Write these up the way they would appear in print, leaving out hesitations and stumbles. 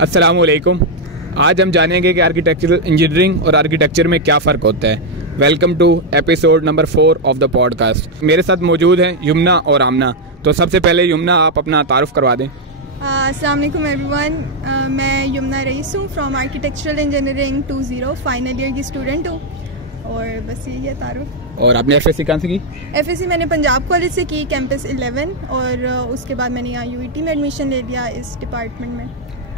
अस्सलामुअलैकुम। आज हम जानेंगे कि आर्किटेक्चरल इंजीनियरिंग और आर्किटेक्चर में क्या फ़र्क होता है। Welcome to episode number 4 of the podcast. मेरे साथ मौजूद हैं यमुना और आमना। तो सबसे पहले यमुना, आप अपना तारुफ करवा दें। अस्सलाम वालेकुम एवरीवन, मैं यमुना रईस हूँ from architectural engineering 20 final year की स्टूडेंट हूँ और बस यही है तारुफ। और आपने एफएससी कहाँ से की? एफएससी मैंने पंजाब कॉलेज से की, कैंपस 11, और उसके बाद मैंने यहाँ यूईटी में एडमिशन ले लिया इस डिपार्टमेंट में।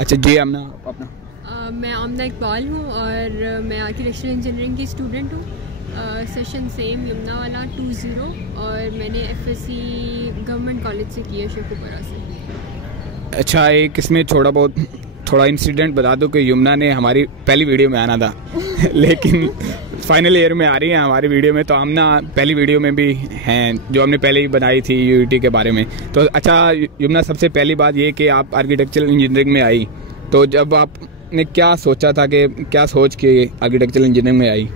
अच्छा जी, आमना अपना। मैं आमना इकबाल हूँ और मैं आर्किटेक्चरल इंजीनियरिंग की स्टूडेंट हूँ। सेशन सेम यमुना वाला 20, और मैंने एफएससी गवर्नमेंट कॉलेज से की है, शेखुपुरा से। अच्छा, एक इसमें थोड़ा इंसिडेंट बता दो कि यमुना ने हमारी पहली वीडियो में आना था लेकिन फाइनल ईयर में आ रही है हमारी वीडियो में। तो आमना पहली वीडियो में भी हैं जो हमने पहले ही बनाई थी यूईटी के बारे में। तो अच्छा यमुना, सबसे पहली बात ये कि आप आर्किटेक्चरल इंजीनियरिंग में आई, तो जब आपने क्या सोचा था कि क्या सोच के आर्किटेक्चरल इंजीनियरिंग में आई?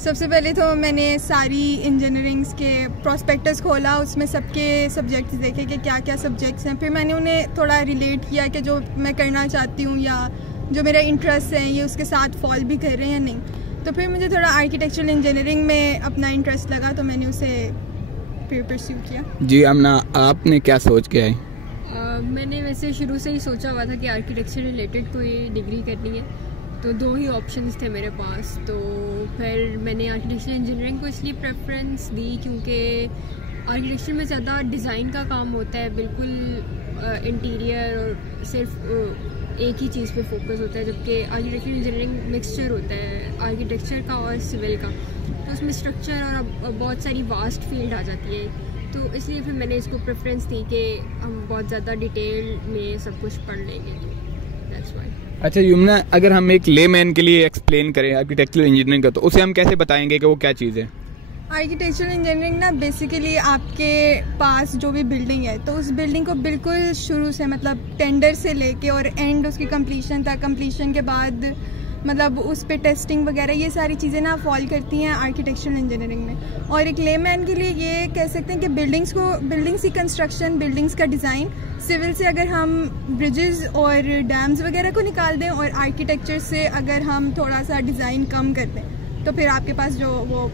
सबसे पहले तो मैंने सारी इंजीनियरिंग्स के प्रोस्पेक्टस खोला, उसमें सबके सब्जेक्ट्स देखे कि क्या क्या सब्जेक्ट्स हैं। फिर मैंने उन्हें थोड़ा रिलेट किया कि जो मैं करना चाहती हूँ या जो मेरा इंटरेस्ट है ये उसके साथ फॉल भी कर रहे हैं या नहीं। तो फिर मुझे थोड़ा आर्किटेक्चरल इंजीनियरिंग में अपना इंटरेस्ट लगा, तो मैंने उसे फिर परस्यू किया। जी आमना, आपने क्या सोच के आई? मैंने वैसे शुरू से ही सोचा हुआ था कि आर्किटेक्चर रिलेटेड कोई डिग्री करनी है, तो 2 ही ऑप्शंस थे मेरे पास। तो फिर मैंने आर्किटेक्चर इंजीनियरिंग को इसलिए प्रेफरेंस दी क्योंकि आर्किटेक्चर में ज़्यादा डिज़ाइन का काम होता है, बिल्कुल इंटीरियर और सिर्फ एक ही चीज़ पे फोकस होता है, जबकि आर्किटेक्चर इंजीनियरिंग मिक्सचर होता है आर्किटेक्चर का और सिविल का। तो उसमें स्ट्रक्चर और बहुत सारी वास्ट फील्ड आ जाती है, तो इसलिए फिर मैंने इसको प्रेफरेंस दी कि हम बहुत ज़्यादा डिटेल में सब कुछ पढ़ लेंगे। That's why. अच्छा यमुना, अगर हम एक लेमैन के लिए एक्सप्लेन करें आर्किटेक्चरल इंजीनियरिंग का, तो उसे हम कैसे बताएंगे कि वो क्या चीज़ है? आर्किटेक्चरल इंजीनियरिंग ना बेसिकली आपके पास जो भी बिल्डिंग है, तो उस बिल्डिंग को बिल्कुल शुरू से मतलब टेंडर से लेके और एंड उसकी कंप्लीशन तक, कंप्लीशन के बाद मतलब उस पे टेस्टिंग वगैरह ये सारी चीज़ें ना फॉल करती हैं आर्किटेक्चरल इंजीनियरिंग में। और एक लेमैन के लिए ये कह सकते हैं कि बिल्डिंग्स की कंस्ट्रक्शन, बिल्डिंग्स का डिज़ाइन, सिविल से अगर हम ब्रिजेस और डैम्स वगैरह को निकाल दें और आर्किटेक्चर से अगर हम थोड़ा सा डिज़ाइन कम कर दें, तो फिर आपके पास जो वो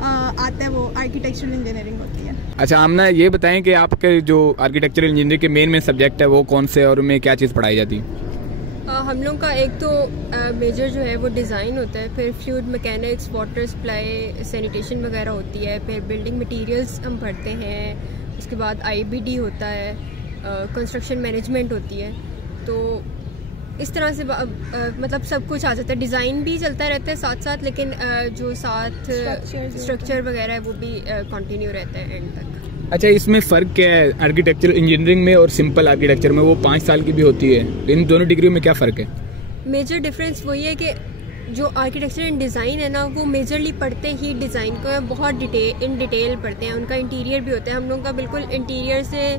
आता है वो आर्किटेक्चरल इंजीनियरिंग होती है। अच्छा आमना, ये बताएं कि आपके जो आर्किटेक्चरल इंजीनियरिंग के मेन सब्जेक्ट है वो कौन से और उनमें क्या चीज़ पढ़ाई जाती है? हम लोग का एक तो मेजर जो है वो डिज़ाइन होता है, फिर fluid mechanics, water supply, sanitation वगैरह होती है, फिर बिल्डिंग मटेरियल्स हम पढ़ते हैं, उसके बाद आईबीडी होता है, कंस्ट्रक्शन मैनेजमेंट होती है। तो इस तरह से मतलब सब कुछ आ जाता है। डिज़ाइन भी चलता रहता है साथ साथ, लेकिन जो साथ स्ट्रक्चर वगैरह है वो भी कंटिन्यू रहता है एंड तक। अच्छा, इसमें फ़र्क क्या है आर्किटेक्चर इंजीनियरिंग में और सिंपल आर्किटेक्चर में? वो 5 साल की भी होती है, इन दोनों डिग्री में क्या फ़र्क है? मेजर डिफरेंस वही है कि जो आर्किटेक्चर एंड डिज़ाइन है ना, वो मेजरली पढ़ते ही डिज़ाइन को बहुत इन डिटेल पढ़ते हैं। उनका इंटीरियर भी होता है, हम लोग का बिल्कुल इंटीरियर से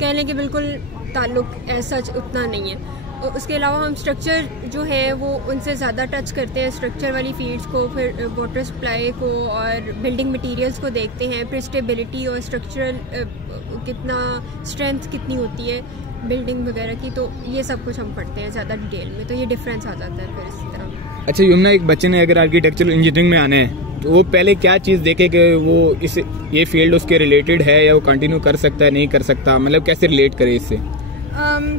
कह लें कि बिल्कुल ताल्लुक ऐसा उतना नहीं है। और उसके अलावा हम स्ट्रक्चर जो है वो उनसे ज़्यादा टच करते हैं, स्ट्रक्चर वाली फील्ड्स को, फिर वाटर सप्लाई को और बिल्डिंग मटेरियल्स को देखते हैं, फिर स्टेबिलिटी और स्ट्रक्चरल कितना स्ट्रेंथ कितनी होती है बिल्डिंग वगैरह की। तो ये सब कुछ हम पढ़ते हैं ज़्यादा डिटेल में, तो ये डिफरेंस आ जाता है फिर इसी तरह। अच्छा यमुना, एक बच्चे ने अगर आर्किटेक्चरल इंजीनियरिंग में आने हैं तो वो पहले क्या चीज़ देखे कि वो ये फील्ड उसके रिलेटेड है या वो कंटिन्यू कर सकता है, नहीं कर सकता, मतलब कैसे रिलेट करे इससे?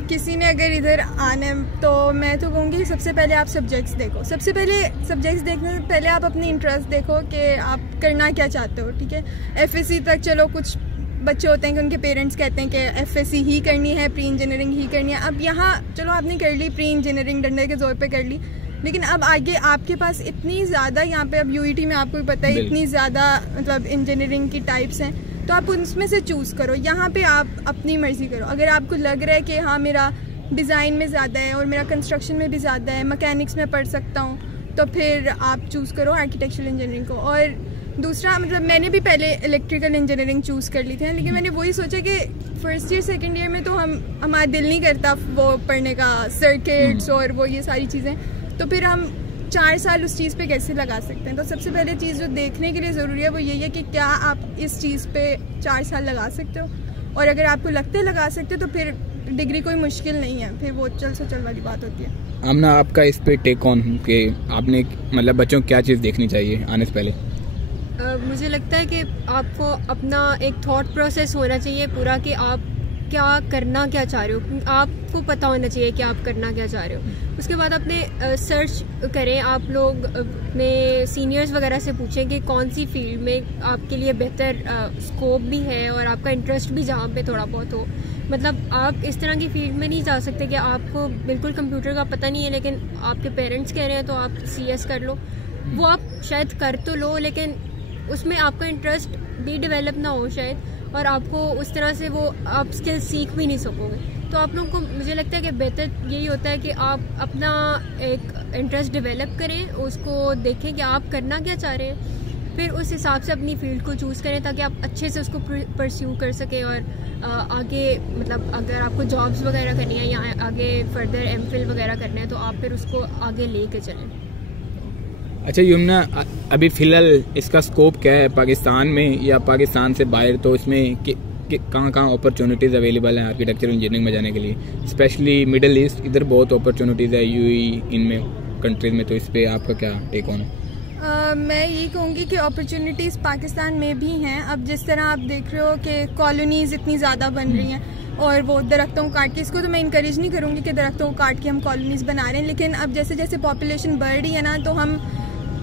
किसी ने अगर इधर आना है तो मैं तो कहूँगी सबसे पहले आप सब्जेक्ट्स देखो। सबसे पहले सब्जेक्ट्स देखने से पहले आप अपनी इंटरेस्ट देखो कि आप करना क्या चाहते हो। ठीक है, एफएससी तक चलो, कुछ बच्चे होते हैं कि उनके पेरेंट्स कहते हैं कि एफएससी ही करनी है, प्री इंजीनियरिंग ही करनी है। अब यहाँ चलो आपने कर ली प्री इंजीनियरिंग, डंडे के जोर पे कर ली, लेकिन अब आगे आपके पास इतनी ज़्यादा, यहाँ पे अब यूईटी में आपको भी पता है इतनी ज़्यादा मतलब इंजीनियरिंग की टाइप्स हैं, तो आप उनमें से चूज़ करो। यहाँ पे आप अपनी मर्ज़ी करो। अगर आपको लग रहा है कि हाँ मेरा डिज़ाइन में ज़्यादा है और मेरा कंस्ट्रक्शन में भी ज़्यादा है, मैकेनिक्स में पढ़ सकता हूँ, तो फिर आप चूज़ करो आर्किटेक्चरल इंजीनियरिंग को। और दूसरा मतलब मैंने भी पहले इलेक्ट्रिकल इंजीनियरिंग चूज़ कर ली थी, लेकिन मैंने वही सोचा कि फर्स्ट ईयर सेकेंड ईयर में तो हमारा दिल नहीं करता वो पढ़ने का, सर्किट्स और वो ये सारी चीज़ें, तो फिर हम 4 साल उस चीज़ पे कैसे लगा सकते हैं। तो सबसे पहले चीज़ जो देखने के लिए ज़रूरी है वो यही है कि क्या आप इस चीज़ पे 4 साल लगा सकते हो, और अगर आपको लगता है लगा सकते हो तो फिर डिग्री कोई मुश्किल नहीं है, फिर वो चल सो चल वाली बात होती है। आमना, आपका इस पे टेक ऑन कि आपने मतलब बच्चों को क्या चीज़ देखनी चाहिए आने से पहले? मुझे लगता है कि आपको अपना एक थॉट प्रोसेस होना चाहिए पूरा कि आप क्या करना क्या चाह रहे हो, आपको पता होना चाहिए कि आप करना क्या चाह रहे हो। उसके बाद अपने सर्च करें, आप लोग अपने सीनियर्स वगैरह से पूछें कि कौन सी फील्ड में आपके लिए बेहतर स्कोप भी है और आपका इंटरेस्ट भी जहाँ पे थोड़ा बहुत हो। मतलब आप इस तरह की फील्ड में नहीं जा सकते कि आपको बिल्कुल कंप्यूटर का पता नहीं है लेकिन आपके पेरेंट्स कह रहे हैं तो आप CS कर लो। वो आप शायद कर तो लो लेकिन उसमें आपका इंटरेस्ट भी डेवलप ना हो शायद, और आपको उस तरह से वो आप स्किल सीख भी नहीं सकोगे। तो आप लोगों को मुझे लगता है कि बेहतर यही होता है कि आप अपना एक इंटरेस्ट डेवलप करें, उसको देखें कि आप करना क्या चाह रहे हैं, फिर उस हिसाब से अपनी फील्ड को चूज़ करें ताकि आप अच्छे से उसको परस्यू कर सकें और आगे मतलब अगर आपको जॉब्स वगैरह करनी है या आगे फर्दर MPhil वगैरह करना है तो आप फिर उसको आगे लेके चलें। अच्छा यमुना, अभी फ़िलहाल इसका स्कोप क्या है पाकिस्तान में या पाकिस्तान से बाहर? तो इसमें कहाँ कहाँ अपॉर्चुनिटीज़ अवेलेबल हैं आर्किटेक्चरल इंजीनियरिंग में जाने के लिए? स्पेशली मिडल ईस्ट, इधर बहुत अपॉर्चुनिटीज़ है, UAE इनमें कंट्रीज़ में। तो इस पर आपका क्या टेक ऑन है? मैं ये कहूँगी कि अपॉर्चुनिटीज़ पाकिस्तान में भी हैं। अब जिस तरह आप देख रहे हो कि कॉलोनीज़ इतनी ज़्यादा बन रही हैं और वो दरख्तों को काट के, इसको तो मैं इनकरेज नहीं करूँगी कि दरख्तों को काट के हम कॉलोनीज़ बना रहे हैं, लेकिन अब जैसे जैसे पॉपुलेशन बढ़ रही है ना तो हम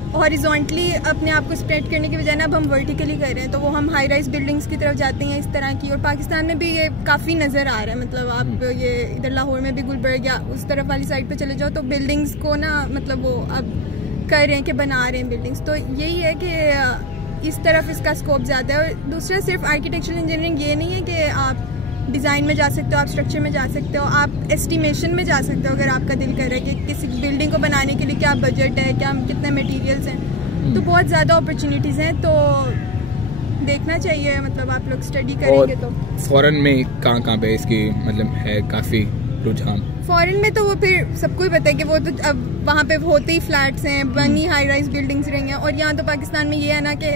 हॉरिजॉन्टली अपने आप को स्प्रेड करने की बजाय ना अब हम वर्टिकली कर रहे हैं, तो वो हम हाई राइज बिल्डिंग्स की तरफ जाते हैं इस तरह की। और पाकिस्तान में भी ये काफ़ी नज़र आ रहा है, मतलब आप ये इधर लाहौर में भी गुलबर्ग या उस तरफ वाली साइड पे चले जाओ तो बिल्डिंग्स को ना मतलब वो अब कर रहे हैं कि बना रहे हैं बिल्डिंग्स। तो यही है कि इस तरफ इसका स्कोप ज़्यादा है। और दूसरा सिर्फ आर्किटेक्चरल इंजीनियरिंग ये नहीं है कि आप डिज़ाइन में जा सकते हो, आप स्ट्रक्चर में जा सकते हो, आप एस्टिमेशन में जा सकते हो अगर आपका दिल कर रहा है कि किसी बिल्डिंग को बनाने के लिए क्या बजट है, क्या कितने मटेरियल्स हैं। तो बहुत ज़्यादा अपॉर्चुनिटीज़ हैं, तो देखना चाहिए, मतलब आप लोग स्टडी करेंगे तो। फॉरेन में कहाँ कहाँ पे इसकी मतलब है काफ़ी रुझान? फॉरेन में तो वो फिर सबको ही पता है कि वो तो अब वहाँ पे होते ही फ्लैट्स हैं, बनी हाई राइज बिल्डिंग्स रही हैं। और यहाँ तो पाकिस्तान में ये है ना कि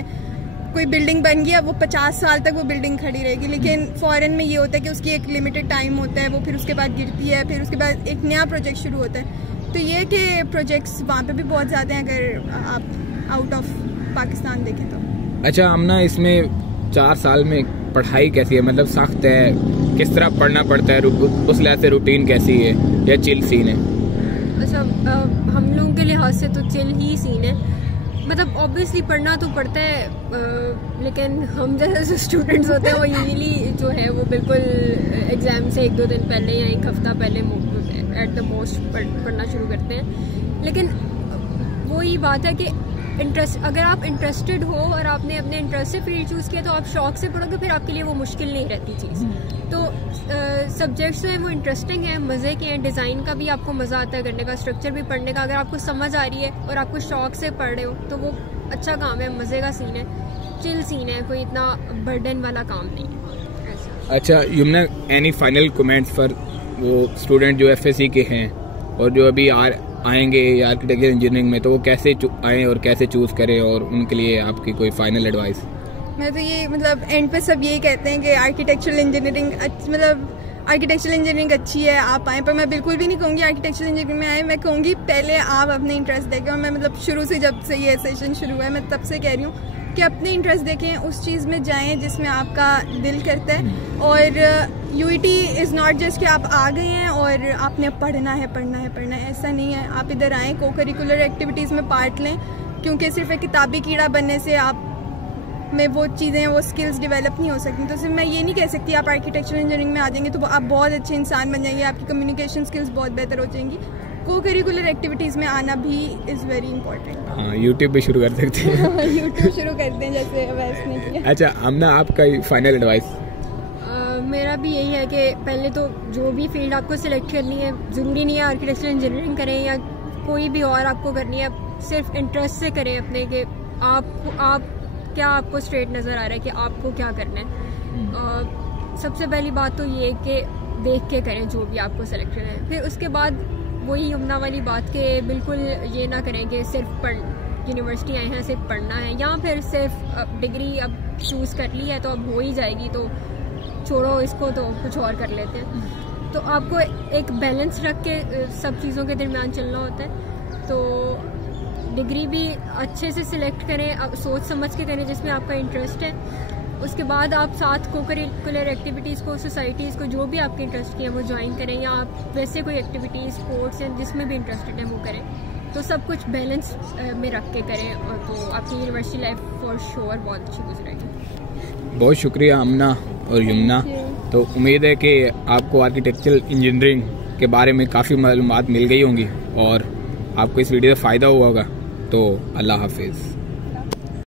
कोई बिल्डिंग बन गया वो 50 साल तक वो बिल्डिंग खड़ी रहेगी, लेकिन फॉरेन में ये होता है कि उसकी एक लिमिटेड टाइम होता है, वो फिर उसके बाद गिरती है, फिर उसके बाद एक नया प्रोजेक्ट शुरू होता है। तो ये कि प्रोजेक्ट्स वहाँ पे भी बहुत ज़्यादा हैं अगर आप आउट ऑफ पाकिस्तान देखें तो। अच्छा आमना, इसमें 4 साल में पढ़ाई कैसी है? मतलब सख्त है, किस तरह पढ़ना पड़ता है, उस लिहाज से रूटीन कैसी है या चिल सीन है? अच्छा, हम लोगों के लिहाज से तो चिल ही सीन है। मतलब ऑब्वियसली पढ़ना तो पड़ता है, लेकिन हम जैसे स्टूडेंट्स होते हैं वो यूजुअली जो है वो बिल्कुल एग्ज़ाम से 1-2 दिन पहले या 1 हफ्ता पहले एट द मोस्ट पढ़ना शुरू करते हैं। लेकिन वही बात है कि इंटरेस्ट, अगर आप इंटरेस्टेड हो और आपने अपने इंटरेस्ट से फील्ड चूज़ किया तो आप शौक से पढ़ोगे, फिर आपके लिए वो मुश्किल नहीं रहती चीज़। तो सब्जेक्ट्स हैं वो इंटरेस्टिंग हैं, मज़े के हैं, डिज़ाइन का भी आपको मज़ा आता है करने का, स्ट्रक्चर भी पढ़ने का। अगर आपको समझ आ रही है और आपको शौक से पढ़ रहे हो तो वो अच्छा काम है, मज़े का सीन है, चिल सीन है, कोई इतना बर्डन वाला काम नहीं है। अच्छा Yamuna, any final comments for वो स्टूडेंट जो FSC के हैं और जो अभी आएंगे आर्किटेक्चर इंजीनियरिंग में, तो वो कैसे आएँ और कैसे चूज़ करें, और उनके लिए आपकी कोई फाइनल एडवाइस? मैं तो ये मतलब एंड पे सब यही कहते हैं कि आर्किटेक्चरल इंजीनियरिंग मतलब आर्किटेक्चरल इंजीनियरिंग अच्छी है, आप आएँ। पर मैं बिल्कुल भी नहीं कहूँगी आर्किटेक्चरल इंजीनियरिंग में आए, मैं कहूँगी पहले आप अपने इंटरेस्ट देखें। और मैं मतलब शुरू से जब से ये सेशन शुरू हुआ है मैं तब से कह रही हूँ कि अपने इंटरेस्ट देखें, उस चीज़ में जाएँ जिसमें आपका दिल करता है। और UET इज़ नॉट जस्ट कि आप आ गए हैं और आपने पढ़ना है, ऐसा नहीं है। आप इधर आएँ, को करिकुलर एक्टिविटीज़ में पार्ट लें, क्योंकि सिर्फ एक किताबी कीड़ा बनने से आप में वो चीज़ें, वो स्किल्स डेवलप नहीं हो सकती। तो सिर्फ मैं ये नहीं कह सकती आप आर्किटेक्चरल इंजीनियरिंग में आ जाएंगे तो आप बहुत अच्छे इंसान बन जाएंगे, आपकी कम्युनिकेशन स्किल्स बहुत बेहतर हो जाएंगी। को करिकुलर एक्टिविटीज़ में आना भी इज़ वेरी इंपॉर्टेंट। हाँ, यूट्यूब भी शुरू कर सकते हैं। यूट्यूब शुरू करते हैं जैसे अवैस ने किया। अच्छा आमना, आपका फाइनल एडवाइस? मेरा भी यही है कि पहले तो जो भी फील्ड आपको सिलेक्ट करनी है, ज़रूरी नहीं है आर्किटेक्चरल इंजीनियरिंग करें या कोई भी और आपको करनी है, सिर्फ इंटरेस्ट से करें अपने, कि आप क्या आपको स्ट्रेट नज़र आ रहा है कि आपको क्या करना है। सबसे पहली बात तो ये कि देख के करें जो भी आपको सेलेक्ट करना है। फिर उसके बाद वही यमुना वाली बात कि बिल्कुल ये ना करें कि सिर्फ यूनिवर्सिटी आए हैं सिर्फ पढ़ना है, या फिर सिर्फ डिग्री अब चूज़ कर ली है तो अब हो ही जाएगी तो छोड़ो इसको, तो कुछ और कर लेते हैं। तो आपको एक बैलेंस रख के सब चीज़ों के दरमियान चलना होता है। तो डिग्री भी अच्छे से सिलेक्ट करें, सोच समझ के करें जिसमें आपका इंटरेस्ट है। उसके बाद आप साथ को करिकुलर एक्टिविटीज़ को, सोसाइटीज़ को, जो भी आपके इंटरेस्ट की है वो ज्वाइन करें, या आप वैसे कोई एक्टिविटीज़ स्पोर्ट्स या जिसमें भी इंटरेस्टेड है वो करें। तो सब कुछ बैलेंस में रख के करें, और तो आपकी यूनिवर्सिटी लाइफ फॉर श्योर बहुत अच्छी गुजरेगी। बहुत शुक्रिया आमना और यमुना। तो उम्मीद है कि आपको आर्किटेक्चरल इंजीनियरिंग के बारे में काफ़ी मालूमात मिल गई होंगी और आपको इस वीडियो से फ़ायदा हुआ होगा। तो अल्लाह हाफिज़।